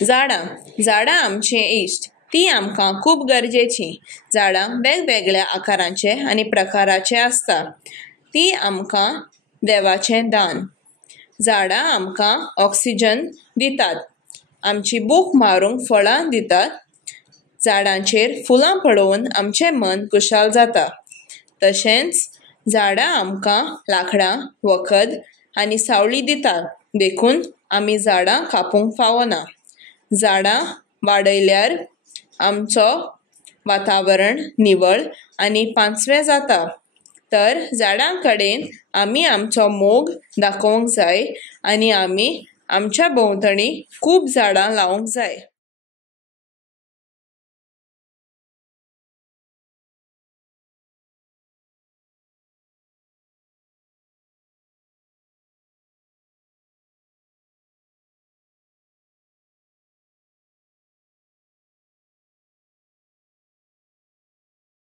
झाडां आमचे इश्ट। ती आमकां खूब गरजेची। झाडां वेगवेगळ्या आकारांचे आनी प्रकाराचे आसता। ती आमकां देवाचें दान। झाडां आमकां ऑक्सिजन दितात। आमची भूक मारूंक फळां दितात। झाडांचेर फुलां पडोवन आमचें मन खुशाल जाता। तशेंच झाडां आमकां लांकडां, वखद आनी सावळी दितात, देखून आमी झाडां कापूंक फावना। झाडां वाडयल्यार आमचो वातावरण निवळ आनी पांचवें जाता। तर झाडां कडेन आमी आमचो मोग दाखोवंक जाय आनी आमी आमच्या भोंवतणी खूब झाडां लावंक जाय।